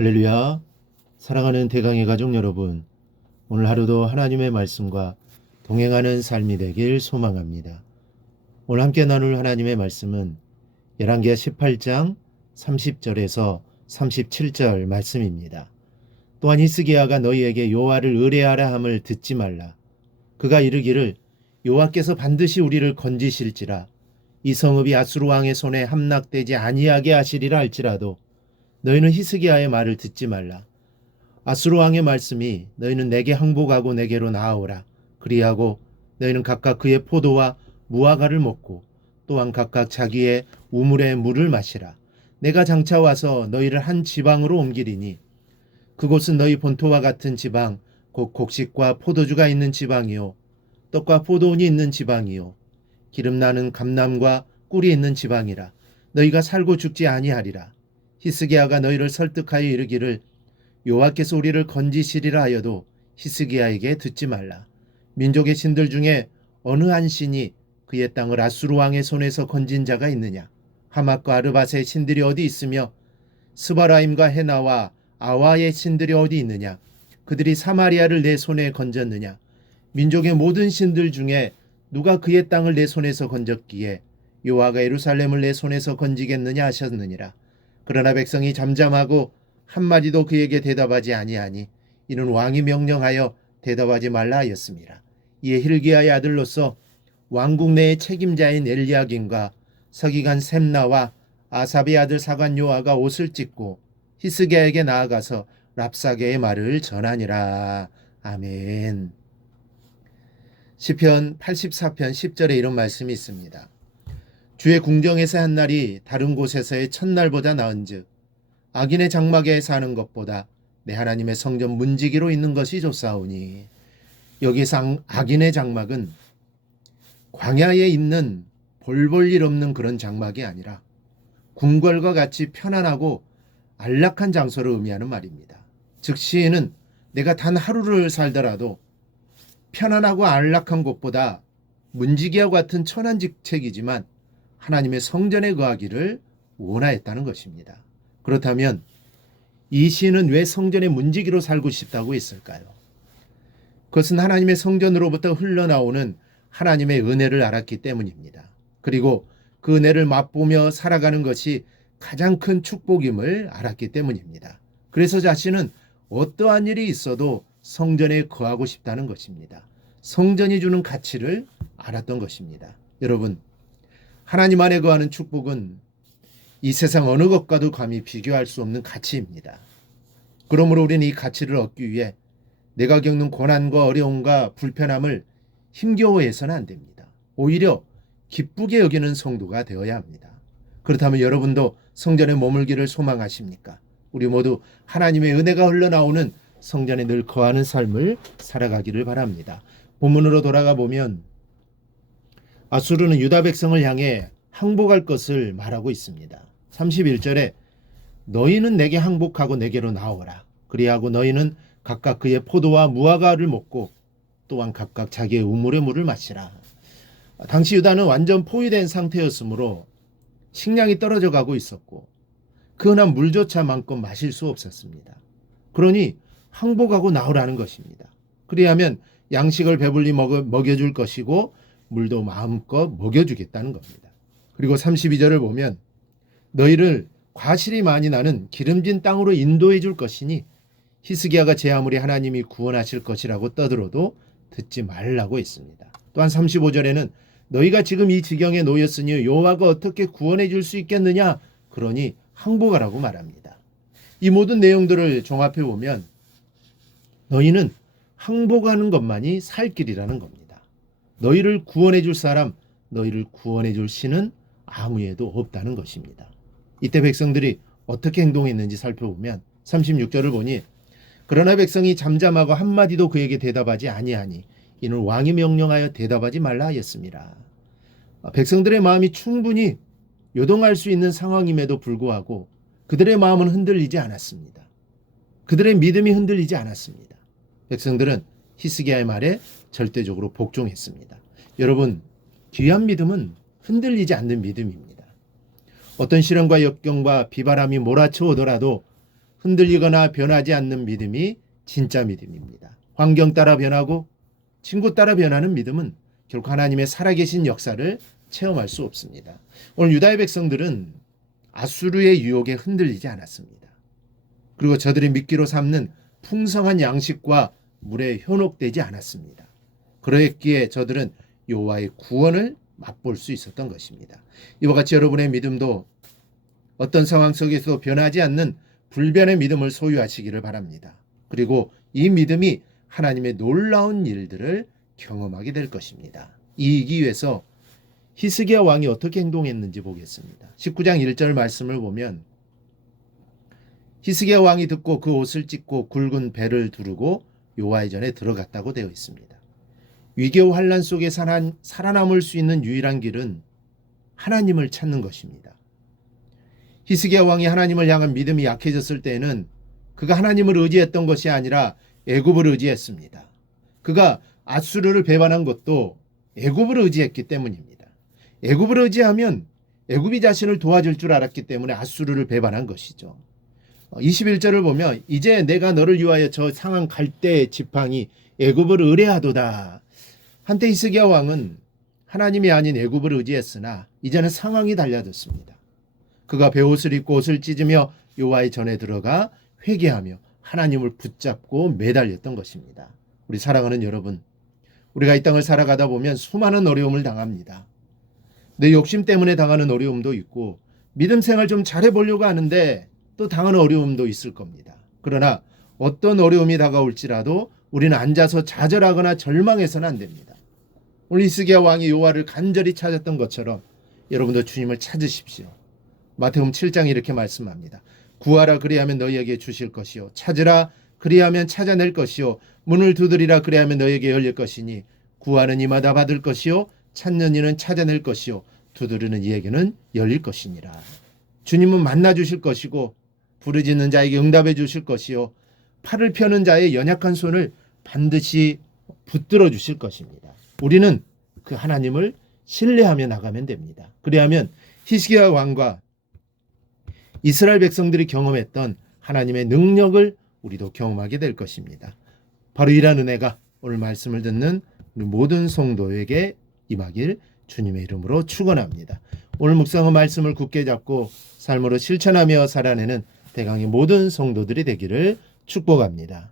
할렐루야. 사랑하는 대강의 가족 여러분, 오늘 하루도 하나님의 말씀과 동행하는 삶이 되길 소망합니다. 오늘 함께 나눌 하나님의 말씀은 열왕기하 18장 30절에서 37절 말씀입니다. 또한 히스기야가 너희에게 여호와를 의뢰하라 함을 듣지 말라. 그가 이르기를 여호와께서 반드시 우리를 건지실지라. 이 성읍이 아수르 왕의 손에 함락되지 아니하게 하시리라 할지라도 너희는 히스기야의 말을 듣지 말라. 아수르 왕의 말씀이 너희는 내게 항복하고 내게로 나아오라. 그리하고 너희는 각각 그의 포도와 무화과를 먹고 또한 각각 자기의 우물의 물을 마시라. 내가 장차 와서 너희를 한 지방으로 옮기리니 그곳은 너희 본토와 같은 지방, 곧 곡식과 포도주가 있는 지방이요 떡과 포도원이 있는 지방이요 기름나는 감람과 꿀이 있는 지방이라. 너희가 살고 죽지 아니하리라. 히스기야가 너희를 설득하여 이르기를 여호와께서 우리를 건지시리라 하여도 히스기야에게 듣지 말라. 민족의 신들 중에 어느 한 신이 그의 땅을 아수르 왕의 손에서 건진 자가 있느냐? 하맛과 아르밧의 신들이 어디 있으며 스바라임과 헤나와 아와의 신들이 어디 있느냐? 그들이 사마리아를 내 손에 건졌느냐? 민족의 모든 신들 중에 누가 그의 땅을 내 손에서 건졌기에 여호와가 예루살렘을 내 손에서 건지겠느냐 하셨느니라. 그러나 백성이 잠잠하고 한마디도 그에게 대답하지 아니하니 이는 왕이 명령하여 대답하지 말라 하였습니다. 이에 hil기야의 아들로서 왕국 내의 책임자인 엘리야김과 서기관 셈나와 아삽의 아들 사관 요아가 옷을 찢고 히스기야에게 나아가서 랍사게의 말을 전하니라. 아멘. 시편 84편 10절에 이런 말씀이 있습니다. 주의 궁정에서 한 날이 다른 곳에서의 첫날보다 나은즉 악인의 장막에 사는 것보다 내 하나님의 성전 문지기로 있는 것이 좋사오니. 여기서 악인의 장막은 광야에 있는 볼 볼 일 없는 그런 장막이 아니라 궁궐과 같이 편안하고 안락한 장소를 의미하는 말입니다. 즉 시인은 내가 단 하루를 살더라도 편안하고 안락한 곳보다 문지기와 같은 천한 직책이지만 하나님의 성전에 거하기를 원하였다는 것입니다. 그렇다면 이 시인은 왜 성전의 문지기로 살고 싶다고 했을까요? 그것은 하나님의 성전으로부터 흘러나오는 하나님의 은혜를 알았기 때문입니다. 그리고 그 은혜를 맛보며 살아가는 것이 가장 큰 축복임을 알았기 때문입니다. 그래서 자신은 어떠한 일이 있어도 성전에 거하고 싶다는 것입니다. 성전이 주는 가치를 알았던 것입니다. 여러분, 하나님 안에 거하는 축복은 이 세상 어느 것과도 감히 비교할 수 없는 가치입니다. 그러므로 우리는 이 가치를 얻기 위해 내가 겪는 고난과 어려움과 불편함을 힘겨워해서는 안 됩니다. 오히려 기쁘게 여기는 성도가 되어야 합니다. 그렇다면 여러분도 성전에 머물기를 소망하십니까? 우리 모두 하나님의 은혜가 흘러나오는 성전에 늘 거하는 삶을 살아가기를 바랍니다. 본문으로 돌아가 보면 아수르는 유다 백성을 향해 항복할 것을 말하고 있습니다. 31절에 너희는 내게 항복하고 내게로 나오라. 그리하고 너희는 각각 그의 포도와 무화과를 먹고 또한 각각 자기의 우물의 물을 마시라. 당시 유다는 완전 포위된 상태였으므로 식량이 떨어져 가고 있었고 그 흔한 물조차 마음껏 마실 수 없었습니다. 그러니 항복하고 나오라는 것입니다. 그리하면 양식을 배불리 먹여줄 것이고 물도 마음껏 먹여주겠다는 겁니다. 그리고 32절을 보면 너희를 과실이 많이 나는 기름진 땅으로 인도해 줄 것이니 히스기야가 제 아무리 하나님이 구원하실 것이라고 떠들어도 듣지 말라고 했습니다. 또한 35절에는 너희가 지금 이 지경에 놓였으니 여호와가 어떻게 구원해 줄 수 있겠느냐? 그러니 항복하라고 말합니다. 이 모든 내용들을 종합해 보면 너희는 항복하는 것만이 살 길이라는 겁니다. 너희를 구원해 줄 사람, 너희를 구원해 줄 신은 아무에도 없다는 것입니다. 이때 백성들이 어떻게 행동했는지 살펴보면 36절을 보니 그러나 백성이 잠잠하고 한마디도 그에게 대답하지 아니하니 이는 왕이 명령하여 대답하지 말라 하였습니다. 백성들의 마음이 충분히 요동할 수 있는 상황임에도 불구하고 그들의 마음은 흔들리지 않았습니다. 그들의 믿음이 흔들리지 않았습니다. 백성들은 히스기야의 말에 절대적으로 복종했습니다. 여러분, 귀한 믿음은 흔들리지 않는 믿음입니다. 어떤 시련과 역경과 비바람이 몰아쳐 오더라도 흔들리거나 변하지 않는 믿음이 진짜 믿음입니다. 환경 따라 변하고 친구 따라 변하는 믿음은 결국 하나님의 살아계신 역사를 체험할 수 없습니다. 오늘 유다의 백성들은 아수르의 유혹에 흔들리지 않았습니다. 그리고 저들이 미끼로 삼는 풍성한 양식과 물에 현혹되지 않았습니다. 그랬기에 저들은 여호와의 구원을 맛볼 수 있었던 것입니다. 이와 같이 여러분의 믿음도 어떤 상황 속에서도 변하지 않는 불변의 믿음을 소유하시기를 바랍니다. 그리고 이 믿음이 하나님의 놀라운 일들을 경험하게 될 것입니다. 이기기 위해서 히스기야 왕이 어떻게 행동했는지 보겠습니다. 19장 1절 말씀을 보면 히스기야 왕이 듣고 그 옷을 찢고 굵은 배를 두르고 여호와의 전에 들어갔다고 되어 있습니다. 위기와 환난 속에 살아남을 수 있는 유일한 길은 하나님을 찾는 것입니다. 히스기야 왕이 하나님을 향한 믿음이 약해졌을 때에는 그가 하나님을 의지했던 것이 아니라 애굽을 의지했습니다. 그가 아수르를 배반한 것도 애굽을 의지했기 때문입니다. 애굽을 의지하면 애굽이 자신을 도와줄 줄 알았기 때문에 아수르를 배반한 것이죠. 21절을 보면 이제 내가 너를 위하여 저 상한 갈대의 지팡이 애굽을 의뢰하도다. 한때 히스기야 왕은 하나님이 아닌 애굽을 의지했으나 이제는 상황이 달라졌습니다. 그가 베옷을 입고 옷을 찢으며 여호와의 전에 들어가 회개하며 하나님을 붙잡고 매달렸던 것입니다. 우리 사랑하는 여러분, 우리가 이 땅을 살아가다 보면 수많은 어려움을 당합니다. 내 욕심 때문에 당하는 어려움도 있고 믿음 생활 좀 잘해보려고 하는데 또 당하는 어려움도 있을 겁니다. 그러나 어떤 어려움이 다가올지라도 우리는 앉아서 좌절하거나 절망해서는 안 됩니다. 오늘 히스기야 왕이 여호와를 간절히 찾았던 것처럼 여러분도 주님을 찾으십시오. 마태복음 7장 이렇게 말씀합니다. 구하라 그리하면 너희에게 주실 것이요 찾으라 그리하면 찾아낼 것이요 문을 두드리라 그리하면 너희에게 열릴 것이니 구하는 이마다 받을 것이요 찾는 이는 찾아낼 것이요 두드리는 이에게는 열릴 것이니라. 주님은 만나 주실 것이고 부르짖는 자에게 응답해 주실 것이요 팔을 펴는 자의 연약한 손을 반드시 붙들어 주실 것입니다. 우리는 그 하나님을 신뢰하며 나가면 됩니다. 그리하면 히스기야 왕과 이스라엘 백성들이 경험했던 하나님의 능력을 우리도 경험하게 될 것입니다. 바로 이런 은혜가 오늘 말씀을 듣는 우리 모든 성도에게 임하길 주님의 이름으로 축원합니다. 오늘 묵상의 말씀을 굳게 잡고 삶으로 실천하며 살아내는 대강의 모든 성도들이 되기를 축복합니다.